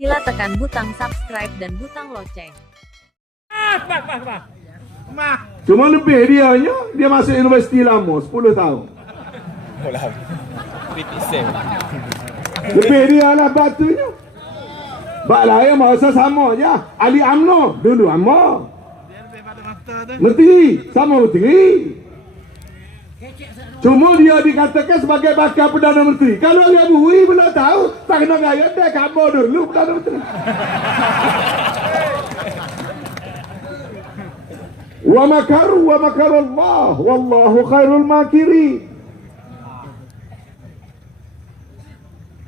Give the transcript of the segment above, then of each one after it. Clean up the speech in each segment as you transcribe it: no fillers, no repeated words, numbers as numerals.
Sila tekan butang subscribe dan butang loceng. Cuma lebih dia masuk universiti lama 10 tahun. Lebih dia lah batunya. Bak lain masa sama je. Ali UMNO dulu UMNO. Menteri sama menteri. Cuma dia dikatakan sebagai bakal Perdana Menteri. Kalau dia bui belum tahu, tak kena gaya dia kabar dulu Perdana Menteri. Wa makaru wa makarallah wallahu khairul makirin.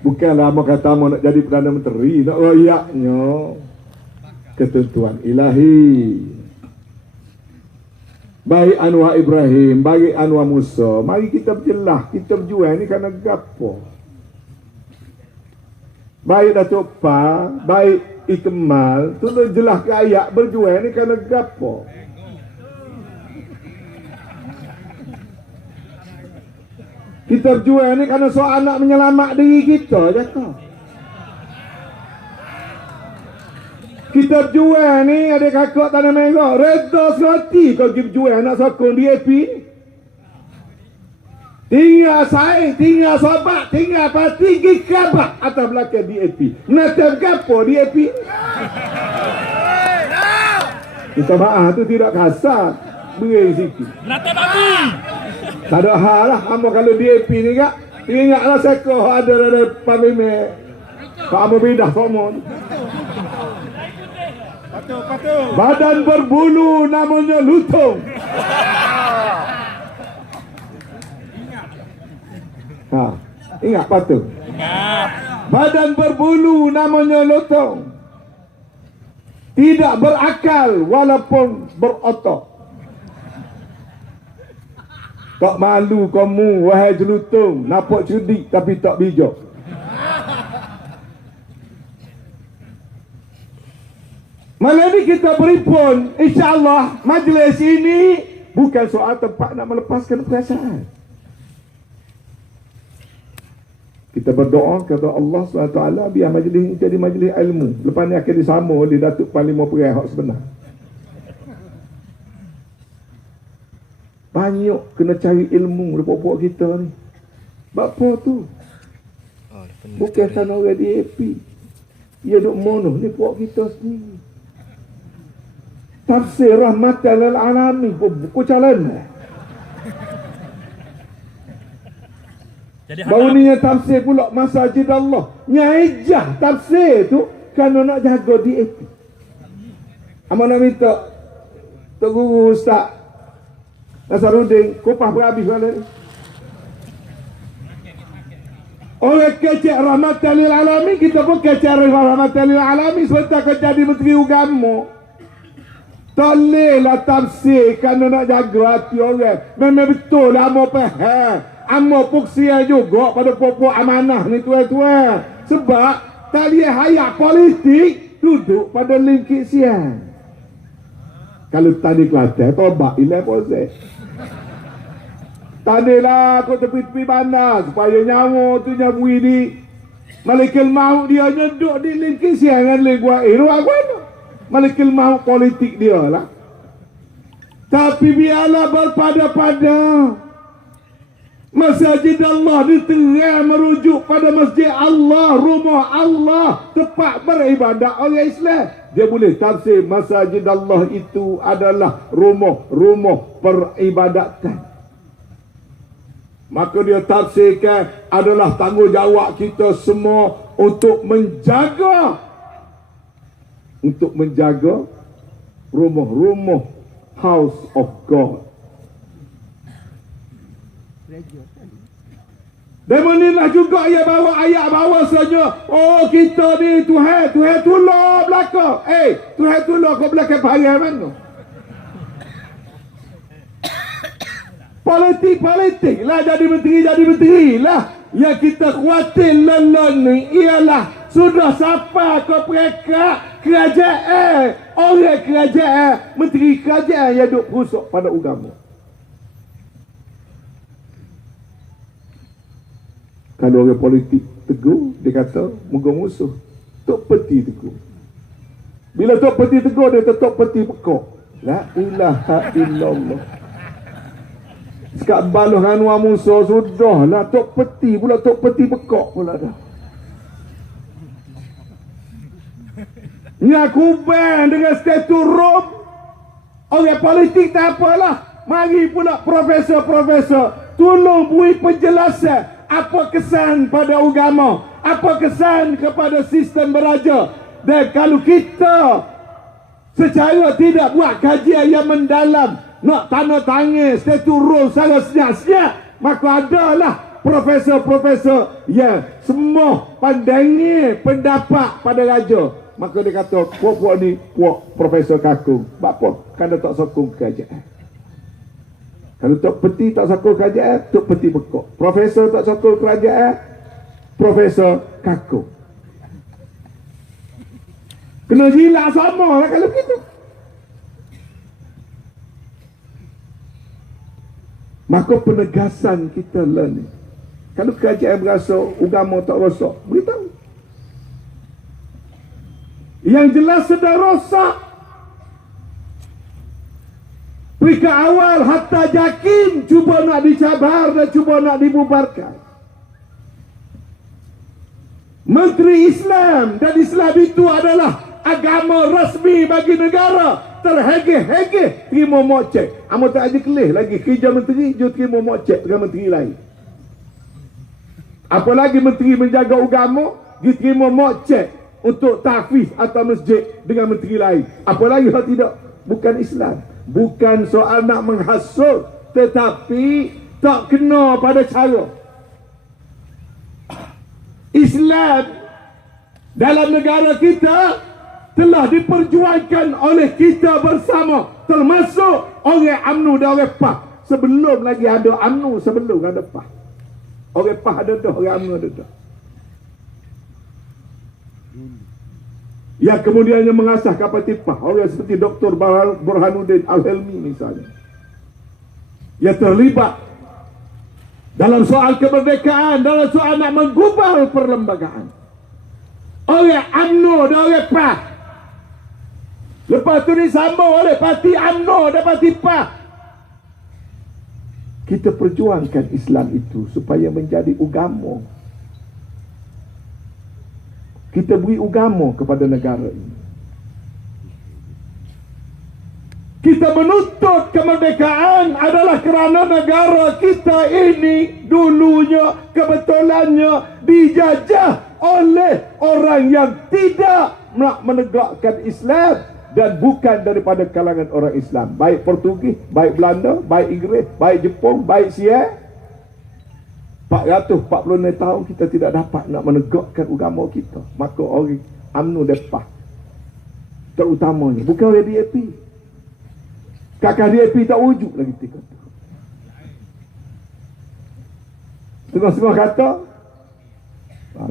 Bukanlah mau kata mau nak jadi Perdana Menteri, nak royaknya ketentuan ilahi. Baik Anwar Ibrahim, baik Anwar Musa, mari kita berjelah, kita berjuang ni kerana gapo. Baik Datuk Pa, baik Ikmal, tu jelah ke ayat berjuang ni kerana gapo. Kita berjuang ni kerana soal nak menyelamat diri kita je kau. Kita berjuang ni ada kakak Tanah Merah. Reda serati kau pergi berjuang nak sokong DAP ni. Tinggal saing, tinggal sobat, tinggal parti, pergi kabak atas belakang DAP. Nak apa DAP ni? Kita maaf tu tidak kasar. Beri sikit. Natap babi. Tak ada hal lah. Kamu kalau DAP ni kak, ingatlah sekolah ada parlimen. Kamu bedah semua. Badan berbulu namanya lutung. Ingat patut. Badan berbulu namanya lutung. Tidak berakal walaupun berotot. Tak malu kamu wahai jelutung, nampak cerdik tapi tak bijak. Malam ni kita berhimpun, insya-Allah majlis ini bukan soal tempat nak melepaskan perasaan. Kita berdoa kepada Allah SWT biar majlis ini jadi majlis ilmu. Lepas ni akan disambung oleh Datuk Panglima Perang hak sebenar. Banyak kena cari ilmu lepas-lepas kita ni. Apa tu? Bukan kerana orang DAP. Ia duk monoh ni puak kita sendiri. Tafsir rahmatan lil alamin buku calon. Baru ni tafsir pula masjid Allah. Nyajah tafsir tu kerana nak jaga DAP. Amak nak minta Tok Guru Ustaz Nasarudin kupah berhabis malam ni. Oleh kecek rahmatan lil alamin, kita pun kecek rahmatan lil alamin sebentar kau jadi menteri agama. Tak bolehlah tafsir kerana nak jaga hati orang. Memang betul lah amo faham. Amo puksia juga pada pokok amanah ni tuan-tuan. Sebab tak lihat hayat politik duduk pada lingkik siang. Kalau tadi Kelantan, tobat ilai proses. Tadilah aku tepi-tepi bandar supaya nyawa tu nyabui di Malikul Maut dia nyeduk di lingkik siang dengan lingkuan. Ruang mana? Malikul Maut politik dia lah. Tapi biarlah berpada-pada. Masjid Allah diterang merujuk pada masjid Allah, rumah Allah, tempat beribadat orang Islam. Dia boleh tafsir Masjid Allah itu adalah rumah-rumah peribadatan. Maka dia tafsirkan adalah tanggungjawab kita semua untuk menjaga rumah-rumah house of God. Dan inilah juga ia bawa ayat bahawasanya kita ni Tuhan tolong belakang. Tuhan tolong kau belakang payah mana? Politik lah jadi menteri lah. Yang kita khawatir lelon ni ialah sudah sampai ke peringkat kerajaan. Orang kerajaan, menteri kerajaan yang duk rusuk pada agama. Kalau orang politik tegur, dia kata muka musuh. Tok Peti tegur. Bila Tok Peti tegur, dia Tok Peti pekok. La ilaha illallah. Sekat baluh Anwar Musa sudah lah Tok Peti pula, Tok Peti pekok pula dah. Nyaku ban dengan statu Rom. Orang politik tak apalah. Mari pula profesor-profesor tolong beri penjelasan apa kesan pada agama, apa kesan kepada sistem beraja. Dan kalau kita secara tidak buat kajian yang mendalam, nak tanda tangan statu Rom secara senyap-senyap, maka adalah profesor-profesor yang semua pandangnya pendapat pada raja. Maka dia kata, puak-puak ni, puak Profesor Kakung. Bapa? Kerana tak sokong kerajaan. Kalau Tok Peti tak sokong kerajaan, Tok Peti bekok. Profesor tak sokong kerajaan, Profesor Kakung. Kena jilat sama lah kalau begitu. Maka penegasan kita lah ni. Kalau kerajaan berasa agama tak rosak, beritahu. Yang jelas sedang rosak. Peringkat awal Hatta Jakim cuba nak dicabar dan cuba nak dibubarkan. Menteri Islam, dan Islam itu adalah agama rasmi bagi negara, terhege-hege terima mocek. Amo tak ada kelih lagi kerja menteri, dia terima mocek dengan menteri lain. Apalagi menteri menjaga agama, dia terima mocek untuk tahfiz atau masjid dengan menteri lain. Apalagi kalau tidak, bukan Islam. Bukan soal nak menghasut, tetapi tak kena pada cara. Islam dalam negara kita telah diperjuangkan oleh kita bersama, termasuk orang UMNO dan orang PAH. Sebelum lagi ada UMNO, sebelum ada PAH. Orang PAH ada dah, orang UMNO ada dah. Yang kemudiannya mengasah kapasitas PAH, orang seperti Dr. Burhanuddin Al-Helmi misalnya, yang terlibat dalam soal kemerdekaan, dalam soal nak menggubal perlembagaan. Orang UMNO dan orang PAH. Lepas tu disambung oleh parti UMNO dan parti PAH. Kita perjuangkan Islam itu supaya menjadi agama. Kita beri agama kepada negara ini. Kita menuntut kemerdekaan adalah kerana negara kita ini dulunya, kebetulannya dijajah oleh orang yang tidak nak menegakkan Islam dan bukan daripada kalangan orang Islam. Baik Portugis, baik Belanda, baik Inggeris, baik Jepun, baik Siam. 446 tahun kita tidak dapat nak menegakkan agama kita. Maka orang UMNO dan PAH terutamanya, bukan oleh DAP. Kakak DAP tak wujud lagi kita kata. Setengah-setengah kata,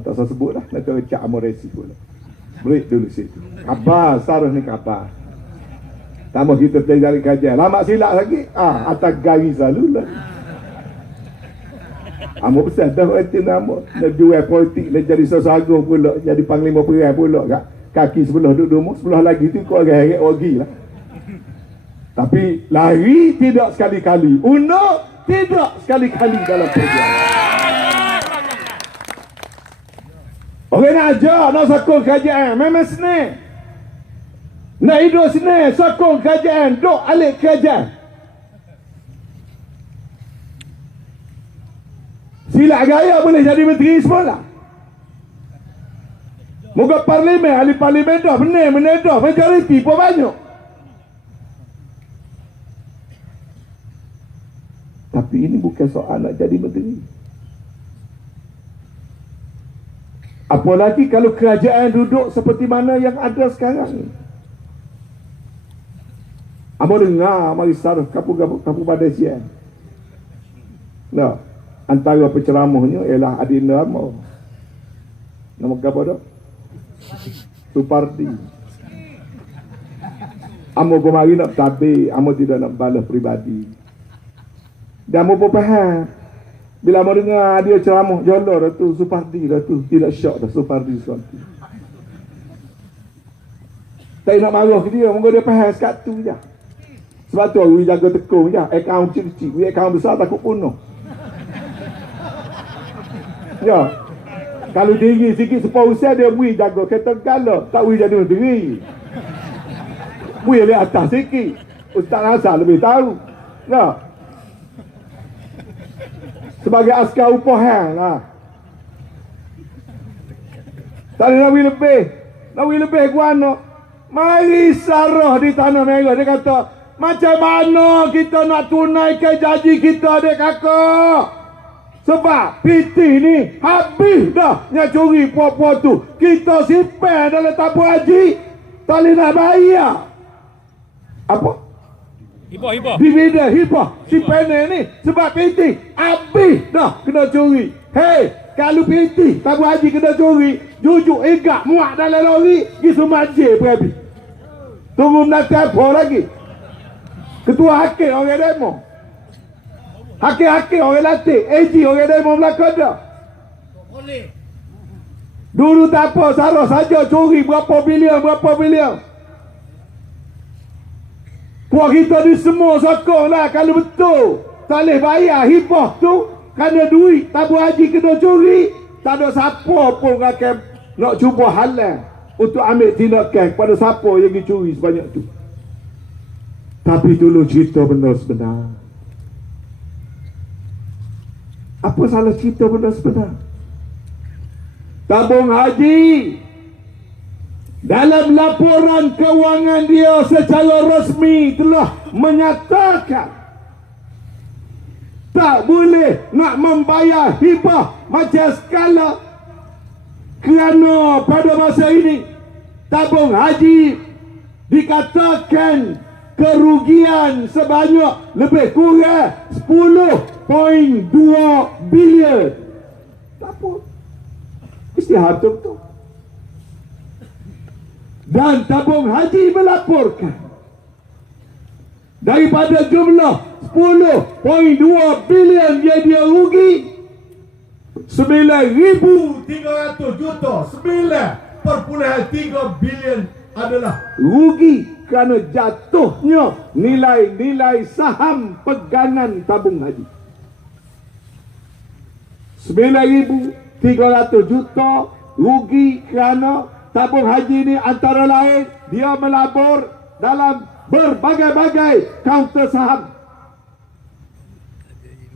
tak usah sebut lah, nanti orang cak amoresi pula. Break dulu situ. Khabar, sarah ni khabar. Tambah kita terjadi kajian. Lama silap lagi, atas garis selalu lah. Amo besar dah erti nama. Nak jual politik, nak jadi sesago pula, jadi panglima perang pula kat kaki sebelah duduk, sebelah lagi tu kau orang heret orgi lah. Tapi lari tidak sekali-kali, uno tidak sekali-kali dalam perjuangan. Orang nak ajar, nak sokong kerajaan, memang senang. Nak hidup senang, sokong kerajaan, duk alik kerajaan. Silap gaya boleh jadi menteri semula. Moga parlimen, ahli parlimen dah benar dah, majoriti pun banyak. Tapi ini bukan soal nak jadi menteri. Apalagi kalau kerajaan duduk seperti mana yang ada sekarang. Amo dengar mari sarah kapu badai siang. No. Antara penceramahnya ialah adinda Amo. Nama apa dah? Supardi. Amo kemari nak tabik, Amo tidak nak balas peribadi. Dan Amo pun faham. Bila Amo dengar dia ceramah, jolor dah tu, Supardi dah tu. Tidak syok dah Supardi. Tak nak marah ke dia, moga dia faham sekat tu je. Sebab tu we jaga tekung je. Akaun kecil-kecil, we akaun besar takut punah. Ya. Kalau tinggi sikit 10 usia dia we jaga kereta gala, tak we jadi menteri. We le atas sikit. Ustaz Hasan lebih tahu. Ya. Sebagai askar upahan lah. Tak ada nak lebih guano. Mari sarah di tanah merah. Dia kata, macam mana kita nak tunaikan janji kita, adik kakak? Sebab PT ni habis dah yang curi puak-puak tu. Kita simpan dalam tabung haji, tak boleh nak bayar. Apa? Hibah. Dividen hibah si panel ni. Sebab PT habis dah kena curi. Hei, kalau PT tabung haji kena curi, jujuk egak muak dalam lori, pergi Sumajir pun habis. Tunggu nanti apa lagi? Ketua hakim orang demo, hakim orang latih, AG orang demo belakang dah. Dulu tak apa, Sarah saja curi berapa bilion. Puak kita ni semua sokong lah kalau betul tak boleh bayar hibah tu kerana duit tabung haji kena curi. Tak ada siapa pun akan nak cuba halal untuk ambil tindakan kepada siapa yang dicuri sebanyak tu. Tapi tolong cerita benda sebenar. Apa salah cerita benda sebenar? Tabung haji dalam laporan kewangan dia secara rasmi telah menyatakan tak boleh nak membayar hibah macam skala kerana pada masa ini tabung haji dikatakan kerugian sebanyak lebih kurang 10.2 bilion. Tak apa, istilah betul-betul. Dan tabung haji melaporkan daripada jumlah 10.2 bilion yang dia rugi, 9.300 juta, 9.3 bilion adalah rugi kerana jatuhnya nilai-nilai saham pegangan tabung haji. 9.300 juta rugi kerana tabung haji ni antara lain dia melabur dalam berbagai-bagai kaunter saham.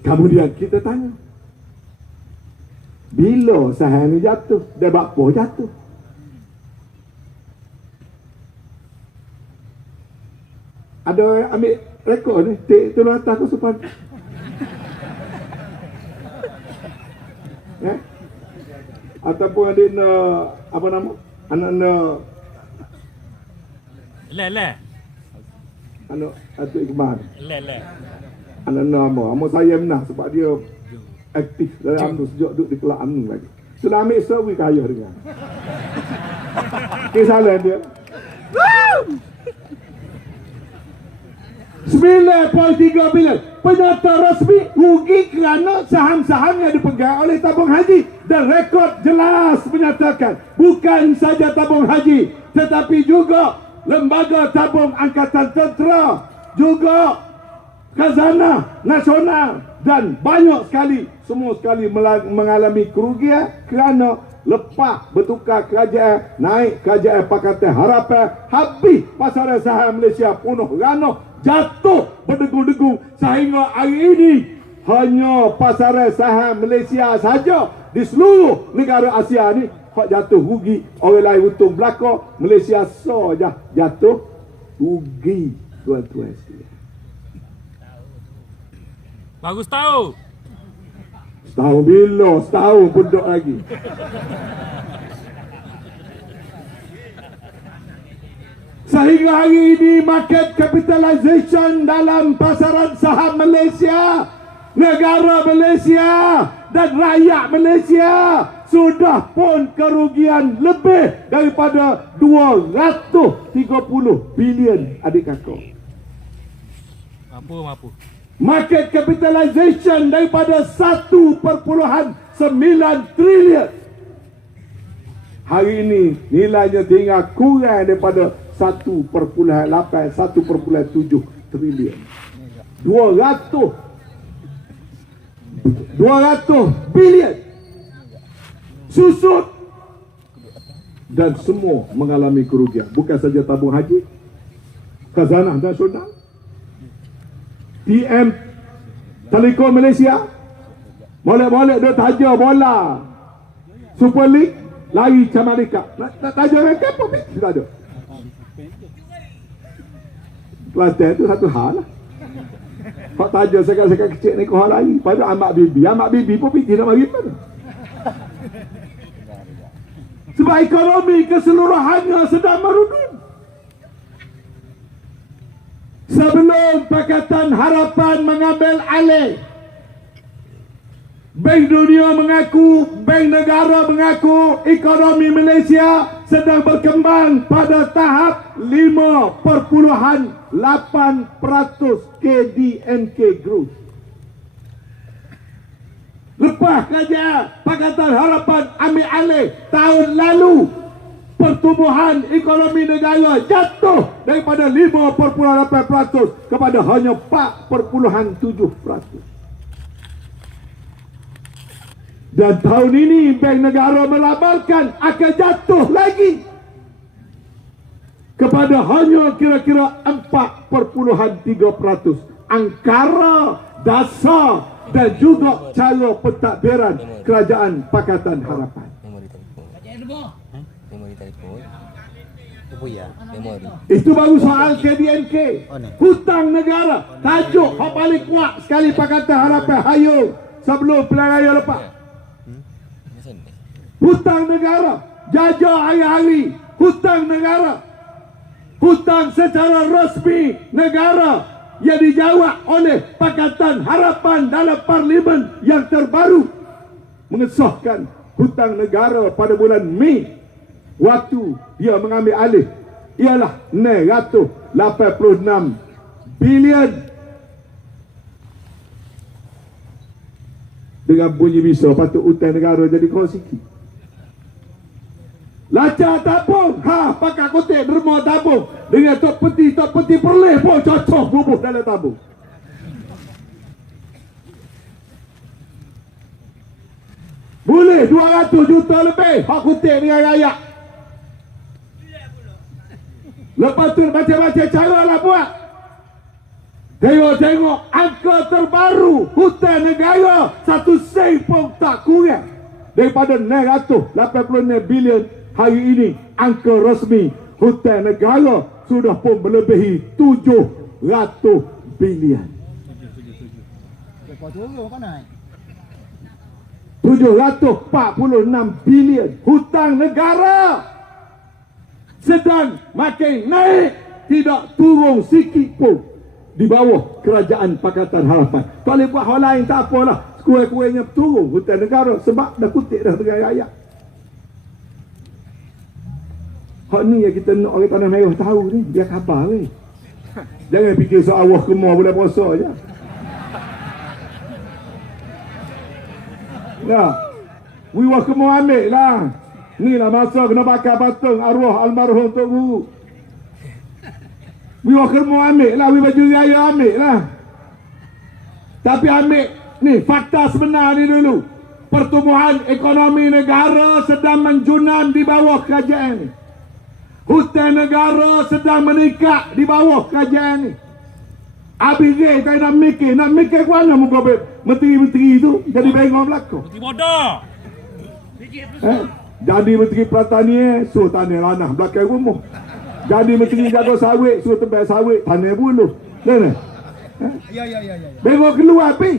Kemudian kita tanya, bila saham ni jatuh? Dia berapa jatuh? Ada orang ambil rekod ni, tolong hantar ke Supan. Ataupun ada apa nama? Anak-anak anak Atuk Iqbal. Anak-anak Amo saya menang sebab dia aktif dalam tu sejak duduk di Kelab UMNO lagi. Sudah ambil survey kaya dengan. Kesalahan dia. 9.3 bilion. Penyata rasmi rugi kerana saham-saham yang dipegang oleh tabung haji. Dan rekod jelas menyatakan bukan saja tabung haji tetapi juga lembaga tabung angkatan tentera, juga khazanah nasional dan banyak sekali, semua sekali mengalami kerugian kerana lepas bertukar kerajaan, naik kerajaan Pakatan Harapan, habis pasaran saham Malaysia penuh ranah, jatuh berdegung-degung sehingga hari ini hanya pasaran saham Malaysia saja di seluruh negara Asia ni hak jatuh rugi, orang lain untung belaka, Malaysia saja jatuh rugi. Tuan-tuan sekalian, bagus tahu. Setahun bila? Setahun pun duduk lagi. Sehingga hari ini market capitalization dalam pasaran saham Malaysia, negara Malaysia dan rakyat Malaysia sudah pun kerugian lebih daripada 230 bilion adik kakak. Mampu. Market capitalization daripada 1.9 trilion. Hari ini nilainya tinggal kurang daripada 1,8 1,7 trilion. 200 bilion susut, dan semua mengalami kerugian. Bukan saja tabung haji, khazanah nasional, TM Telekom Malaysia, molek-molek dia taja bola Super League, lari macam Amerika. Nak taja orang apa pun tak ada. Kelantan tu satu hal lah. Hak taja sekat-sekat kecil ni kau hal lari. Pada Amak Bibi pun pergi nak mari mana. Sebab ekonomi keseluruhannya sedang merudum. Sebelum Pakatan Harapan mengambil alih, Bank Dunia mengaku, Bank Negara mengaku ekonomi Malaysia sedang berkembang pada tahap 5.8% KDNK growth. Lepas saja Pakatan Harapan ambil alih tahun lalu, pertumbuhan ekonomi negara jatuh daripada 5.8% kepada hanya 4.7%. Dan tahun ini Bank Negara melabarkan akan jatuh lagi kepada hanya kira-kira 4.3%. Angkara dasar dan juga cara pentadbiran Kerajaan Pakatan Harapan. Itu baru soal KDNK. Hutang negara, tajuk yang paling kuat sekali Pakatan Harapan hayo sebelum pilihan raya lepas. Hutang negara, jajah hari-hari, hutang negara, hutang secara rasmi negara yang dijawab oleh Pakatan Harapan dalam parlimen yang terbaru mengesahkan hutang negara pada bulan Mei waktu dia mengambil alih ialah 986 bilion. Dengan bunyi bisa patut hutang negara jadi kau sikit. Lacak tabung, pakai kotek derma tabung dengan tok peti perleh pun cocok bubuh dalam tabung. Boleh 200 juta lebih hak kotek dengan rakyat. Lepas tu baca-baca cara lah buat. Tengok angka terbaru hutang negara 1 sen pun tak kurang daripada 986 bilion. Hari ini angka rasmi hutang negara sudah pun melebihi 700 bilion. 746 bilion hutang negara sedang makin naik, tidak turun sikit pun di bawah Kerajaan Pakatan Harapan. Kalau buat hal lain tak apalah, sekurang-kurangnya turun hutang negara sebab dah kutip dah dengan rakyat. Hak ni yang kita nak orang tanah merah tahu ni, biar khabar weh. Jangan fikir soal awah kemar bulan puasa je. Ya, wiwah kemar ambil lah. Ni lah masa kena bakar patung arwah almarhum Tok Guru. Wiwah kemar ambil lah, wiwah baju raya ambil lah. Tapi ambil ni fakta sebenar ni dulu. Pertumbuhan ekonomi negara sedang menjunam di bawah kerajaan ni. Hutang negara sedang meningkat di bawah kerajaan ni. Habis tak nak mikir ke mana muka menteri-menteri tu jadi bengong belakang. Menteri bodoh. Jadi menteri pertanian suruh tanah ranah belakang rumah. Jadi menteri jaga sawit suruh tebal sawit tanah buluh. Ya. Bengong keluar pi.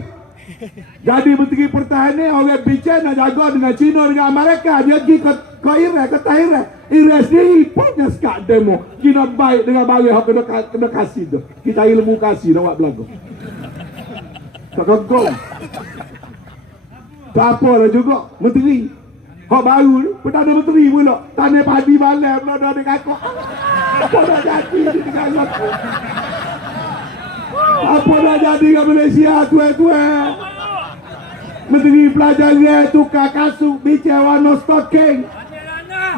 Jadi menteri pertahanan orang bincang nak jaga dengan China dengan Amerika, dia pergi ke Iraq, ke Tehran. Iraq sendiri pun dia sekat demo. Kita baik dengan bagi hak kena kasih tu. Kita ilmu kasih nak buat belakang. Tak kagum. Tak apalah juga menteri. Hak baru ni, Perdana Menteri pula. Tanah padi malam pula dah ada kakak. Apa dah jadi dengan aku? Apa dah jadi dengan Malaysia tuan-tuan? Menteri pelajaran tukar kasut bicara warna stocking.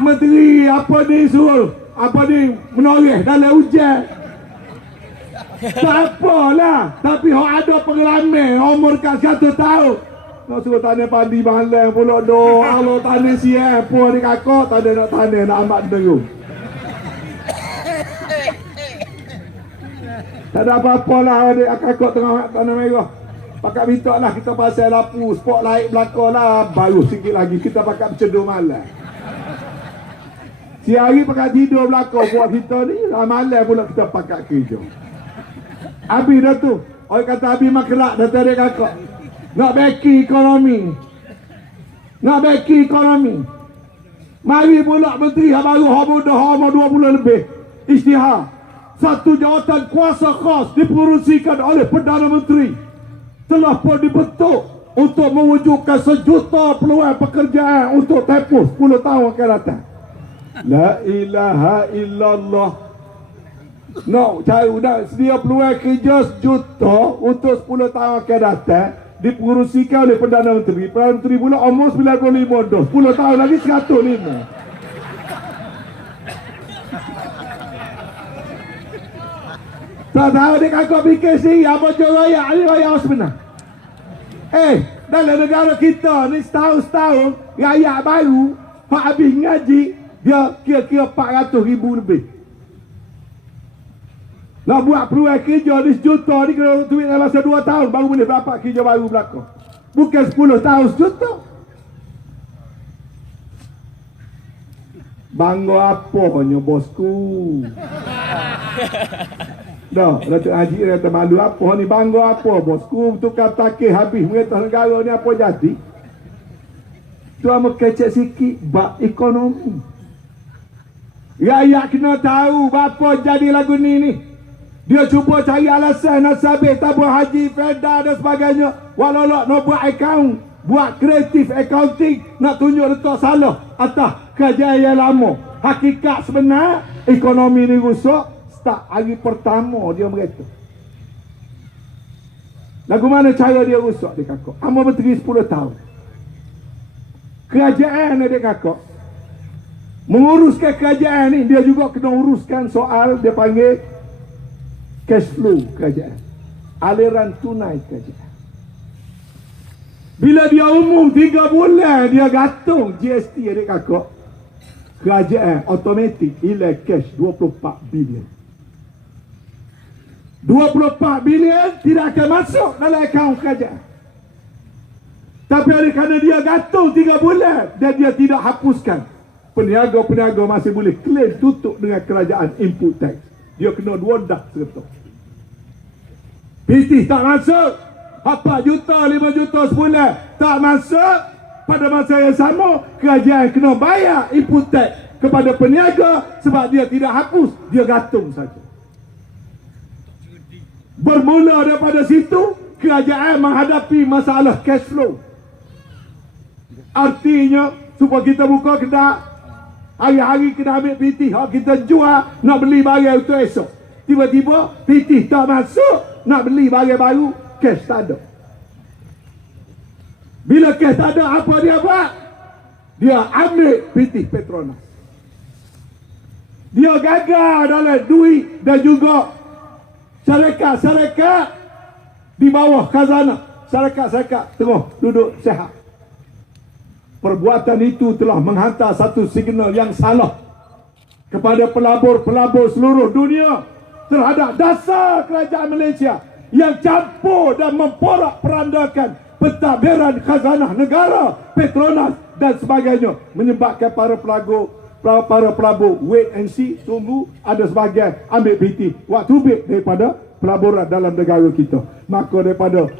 Menteri apa ni suruh apa ni menoreh dalam hujan. Tak apalah. Tapi hok ada pengalaman umur kat 100 tahun. Nak suruh tanya padi malam pula doh. Allah tanya siapa ni kakak. Tak ada nak tanya nak amat dengar. Tak ada apa-apa lah adik kakak tengah tanah merah. Pakat minta lah kita pasal lapu. Spotlight belakang lah. Baru sikit lagi kita pakat bercedul malam. Si hari pakat tidur belakang buat kita ni. Malam pula kita pakat kerja. Habis dah tu. Orang kata habis makerak dah tarik kakak. Nak beki ekonomi. Nak beki ekonomi. Mari pula menteri yang baru umur 2 bulan lebih. Isytihar. Satu jawatan kuasa khas diperusikan oleh Perdana Menteri telah pun dibentuk untuk mewujudkan 1 juta peluang pekerjaan untuk tempoh 10 tahun akan datang. La ilaha illallah. Nak cari nak sedia peluang kerja 1 juta untuk 10 tahun akan datang diperusikan oleh Perdana Menteri. Perdana Menteri pula umur 95 dah. 10 tahun lagi 105. Tak tahu dia kakak fikir sendiri apa je rakyat ni rakyat sebenar. Dalam negara kita ni setahun rakyat baru hak habis ngaji dia kira-kira 400,000 lebih. Nak buat peluang kerja ni 1 juta ni kena duit dalam masa 2 tahun baru boleh dapat kerja baru belakang. Bukan 10 tahun 1 juta. Bangga apanya bosku. Dah, Datuk Haji kata malu apa ni, bangga apa bosku, tukar takir habis merintah negara ni apa jadi? Tu amat kecek sikit bab ekonomi. Rakyat kena tahu apa jadi lagu ni. Dia cuba cari alasan nak sabit tabung haji, Feda dan sebagainya. Walau nak buat account, buat kreatif accounting, nak tunjuk letak salah atas kerajaan yang lama. Hakikat sebenar ekonomi ni rosak. Tak hari pertama dia mereka. Lagu mana cara dia rusak dia kakak? Amal menteri 10 tahun. Kerajaan dia kakak. Menguruskan kerajaan ni dia juga kena uruskan soal dia panggil cash flow kerajaan. Aliran tunai kerajaan. Bila dia umum 3 bulan dia gantung GST dia kakak. Kerajaan automatik hilang cash 24 bilion. 24 bilion tidak akan masuk dalam akaun kerajaan. Tapi oleh kerana dia gantung 3 bulan dan dia tidak hapuskan, peniaga-peniaga masih boleh claim tutup dengan kerajaan input tax. Dia kena 2 dah serta. PT tak masuk 4 juta, 5 juta sebulan tak masuk. Pada masa yang sama kerajaan kena bayar input tax kepada peniaga sebab dia tidak hapus, dia gantung saja. Bermula daripada situ, kerajaan menghadapi masalah cash flow. Artinya, supaya kita buka kedai, hari-hari kena ambil PT, kita jual, nak beli barang itu esok. Tiba-tiba, PT tak masuk, nak beli barang baru, cash tak ada. Bila cash tak ada, apa dia buat? Dia ambil PT Petronas. Dia gagal dalam duit dan juga syarikat-syarikat di bawah khazanah. Syarikat-syarikat tengah duduk sihat. Perbuatan itu telah menghantar satu signal yang salah kepada pelabur-pelabur seluruh dunia terhadap dasar kerajaan Malaysia yang campur dan memporak-perandakan pentadbiran khazanah negara, Petronas dan sebagainya, menyebabkan para pelabur wait and see, tunggu, ada sebahagian ambil PT waktu lebih daripada pelaburan dalam negara kita. Maka daripada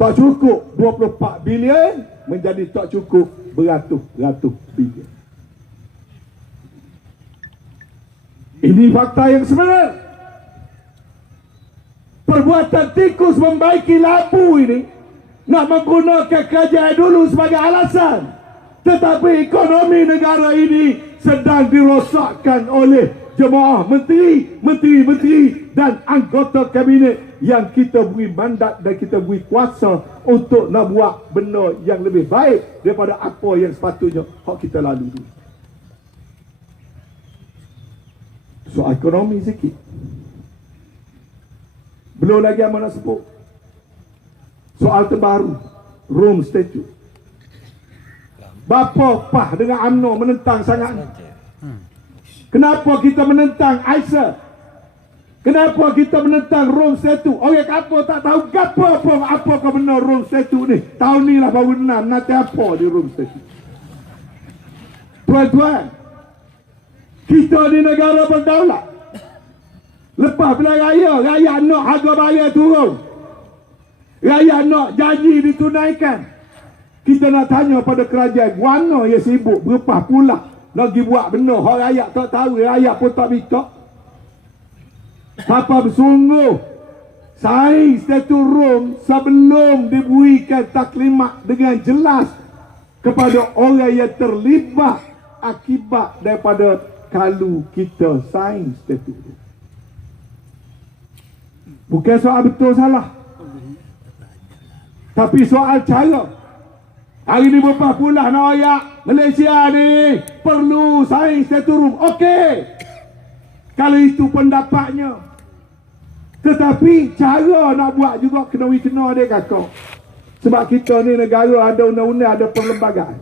tak cukup 24 bilion menjadi tak cukup beratus-ratus bilion. Ini fakta yang sebenar. Perbuatan tikus membaiki lampu ini nak menggunakan kerajaan dulu sebagai alasan, tetapi ekonomi negara ini sedang dirosakkan oleh jemaah menteri dan anggota kabinet yang kita beri mandat dan kita beri kuasa untuk nak buat benda yang lebih baik daripada apa yang sepatutnya hak kita lalui. Soal ekonomi sikit. Belum lagi yang nak sebut. Soal terbaru, Rome Statute. Bapa PAH dengan UMNO menentang sangat. Kenapa kita menentang ISA? Kenapa kita menentang Rome Statute? Orang apa tak tahu apa pun apa kau benar Rome Statute ni. Tahun ni lah baru 6, nanti apa di Rome Statute. Tuan-tuan, kita di negara berdaulat. Lepas pilihan raya, rakyat nak harga bayar turun. Rakyat nak janji ditunaikan. Kita nak tanya pada kerajaan, mana yang sibuk berapa pula lagi buat benda hak rakyat tak tahu, rakyat pun tak minta. Siapa bersungguh saing Statute Rome sebelum diberikan taklimat dengan jelas kepada orang yang terlibat akibat daripada kalau kita saing Statute Rome. Bukan soal betul salah, tapi soal cara. Hari ni berapa pula nak ayak Malaysia ni perlu saing Statute Rome. Okey, kalau itu pendapatnya, tetapi cara nak buat juga kena dia kakak. Sebab kita ni negara ada undang-undang, ada perlembagaan.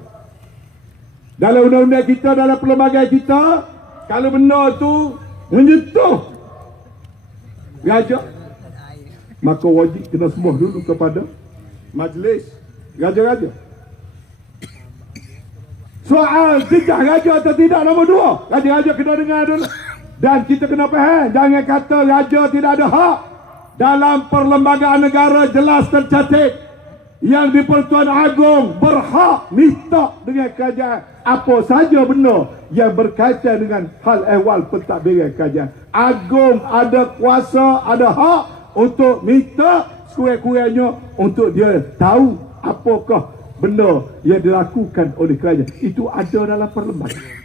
Dalam undang-undang kita, dalam perlembagaan kita, kalau benda tu menyentuh raja, maka wajib kena sembah dulu kepada majlis raja-raja. Soal jejak raja atau tidak, nombor 2, raja-raja kena dengar dulu. Dan kita kena faham, jangan kata raja tidak ada hak. Dalam perlembagaan negara jelas tercatat yang di Pertuan Agong berhak minta dengan kerajaan apa saja benda yang berkaitan dengan hal ehwal pentadbiran kerajaan. Agong ada kuasa, ada hak untuk minta sekurang-kurangnya untuk dia tahu apakah benda yang dilakukan oleh kerajaan. Itu ada dalam perlembagaan.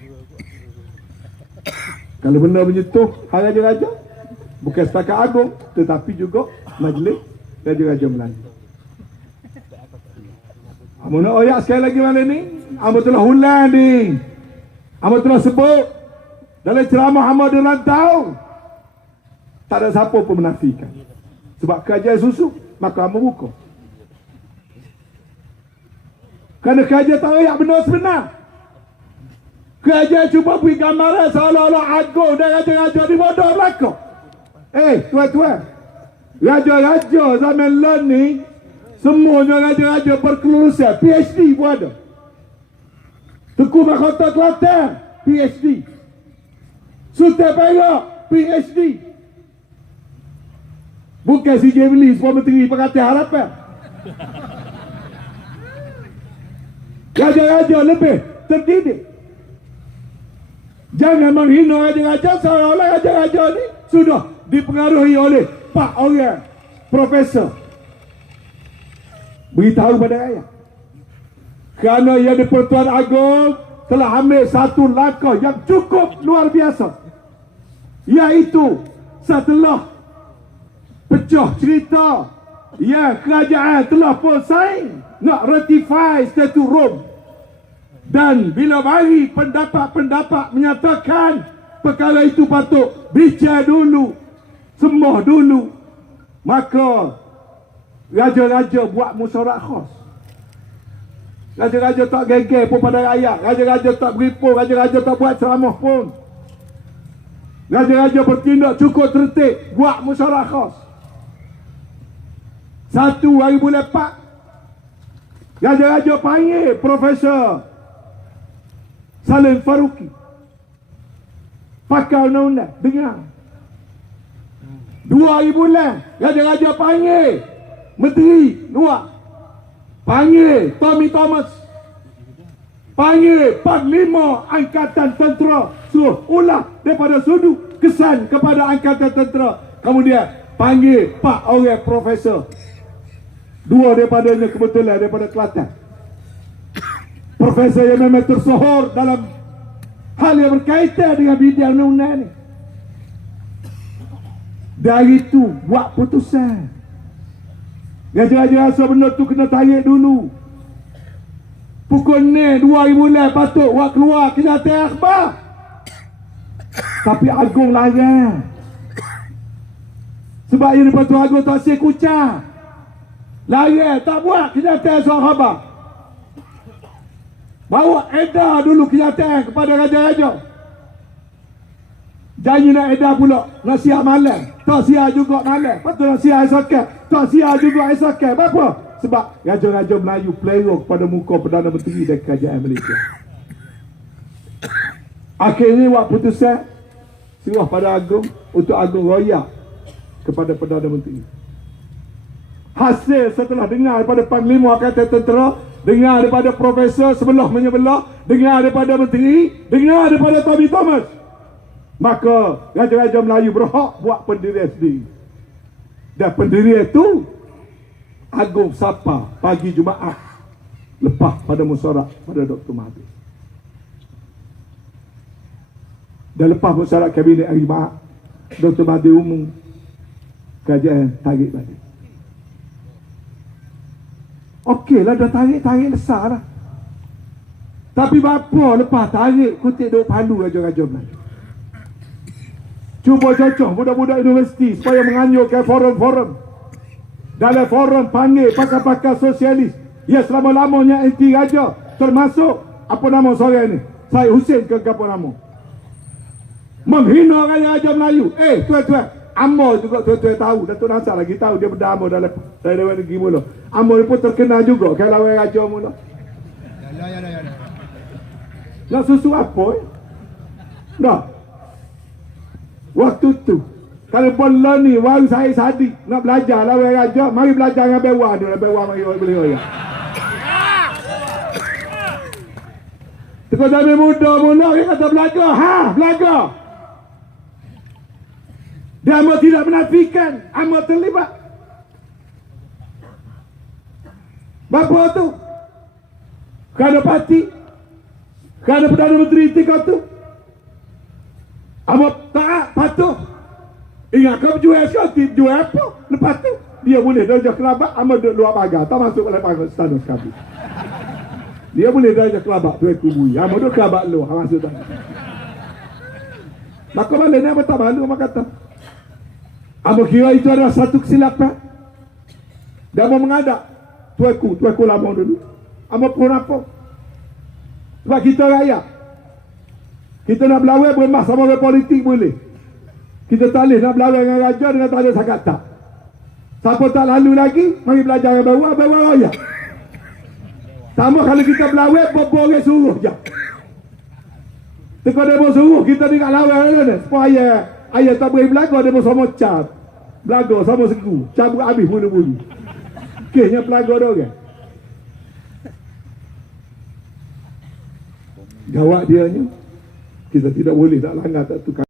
Kalau benda menyentuh hal raja-raja, bukan setakat Agong, tetapi juga majlis raja-raja Melayu. Amun nak oyak sekali lagi mana ni? Amun telah ulang ni. Amun telah sebut dalam ceramah Ahmad Rantau. Tak ada siapa pun menafikan. Sebab kerajaan susu, maka amun buka. Kerana kerajaan tak oyak benda sebenar. Kerajaan cuba beri gambaran seolah-olah Agong dan raja-raja di bodoh belakang. Tuan-tuan, raja-raja zaman lain ni, semuanya raja-raja berkelulusan, PhD pun ada. Tengku Mahkota Kelantan, PhD. Sultan Perak, PhD. Bukan si Jemili, semua menteri Pakatan Harapan. Raja-raja lebih terdidik. Jangan menghina raja-raja seolah-olah raja-raja ni sudah dipengaruhi oleh pak orang profesor. Beritahu pada rakyat. Kerana yang di Pertuan Agong telah ambil satu langkah yang cukup luar biasa. Iaitu setelah pecah cerita yang kerajaan telah pun saing nak ratify Statute Rome. Dan bila bagi pendapat-pendapat menyatakan perkara itu patut bicara dulu, sembah dulu, maka raja-raja buat musyawarah khas. Raja-raja tak geger pun pada rakyat. Raja-raja tak beripun. Raja-raja tak buat ceramah pun. Raja-raja bertindak cukup tertib, buat musyawarah khas. 1 hari bulan 4, raja-raja panggil Profesor Salim Faruqi, pakar undang-undang, dengar. 2 hari bulan, raja-raja panggil Menteri Luar, panggil Tommy Thomas, panggil Panglima Angkatan Tentera, suruh ulah daripada sudut kesan kepada Angkatan Tentera. Kemudian panggil 4 orang profesor, 2 daripadanya kebetulan daripada Kelantan. Profesor yang memang tersohor dalam hal yang berkaitan dengan bidang undang-undang ni. Dari itu buat putusan. Raja-raja rasa benda tu kena tarik dulu. Pukul ni 2 hari bulan patut buat keluar kenyataan akhbar. Tapi Agung larang. Sebab yang Pertuan Agong Tan Sri Kuchar larang, tak buat kenyataan surat khabar. Bawa edar dulu kenyataan kepada raja-raja. Janji nak edar pula, nak siap malam. Tak siap juga malam. Betul nak siap esokkan. Tak siap juga esokkan. Kenapa? Sebab raja-raja Melayu pelera kepada muka Perdana Menteri dan Kerajaan Malaysia. Akhirnya buat putusan suruh pada Agung untuk Agung royak kepada Perdana Menteri. Hasil setelah dengar daripada Panglima Angkatan Tentera, dengar daripada Profesor sebelah menyebelah, dengar daripada Menteri, dengar daripada Tommy Thomas, maka Raja-Raja Melayu berhak buat pendirian sendiri. Dan pendirian itu Agung sapa pagi Jumaat lepas pada musyawarah pada Dr. Mahathir. Dan lepas musyawarah kabinet hari Jumaat, Dr. Mahathir umum kerajaan tarik balik. Okeylah, dah tarik lesar lah. Tapi bapa lepas tarik kutip duk palu Raja-Raja Melayu. Cuba cocok budak-budak universiti supaya menganjurkan forum-forum. Dalam forum panggil pakar-pakar sosialis. Ya, selama-lamanya anti raja. Termasuk apa nama seorang ni, Syed Hussein ke apa nama, menghina Raja Melayu. Tuan-tuan, Amor juga tuan-tuan tahu. Datuk Nasar lagi tahu. Dia berdama dalam Dewan Negeri mula. Amor pun terkenal juga kalau lawan raja mula. Nak susu apa dah. Waktu tu kalau bola ni baru saya Sadik nak belajar lawan raja, mari belajar dengan Bewa dia. Bewa mari boleh royak. Tengok zaman muda mula dia kata belajar. Belajar. Dia amat tidak menafikan, amat terlibat. Bapa tu kerana parti, kerana Perdana Menteri ketika tu amat taat, patuh. Ingat kau jual sekali, jual apa? Lepas tu dia boleh darjah kelabak, amat duduk luar pagar, tak masuk oleh pagar stadion sekali. Dia boleh darjah kelabak, tu kubui, amat duduk kelabak luar, masuk tak. Maka mana ni amat tak malu, amat kata Amo kira itu adalah satu kesilapan. Dia mau mengadap tuaku lama dulu. Amo pun apa? Sebab kita rakyat, kita nak berlawan berembah sama orang politik boleh. Kita tak boleh nak berlawan dengan raja dengan tak ada sakata. Siapa tak lalu lagi, mari belajar yang bawa rakyat. Sama kalau kita berlawan, orang suruh je. Tengok dia suruh, kita ni kat lawan kan? Supaya ayah tak boleh belaga, dia sama cap. Belaga sama segu, cabut habis bulu-bulu. Kesnya pelaga dia kan. Gawat dia ni, kita tidak boleh nak langgar tak tukar.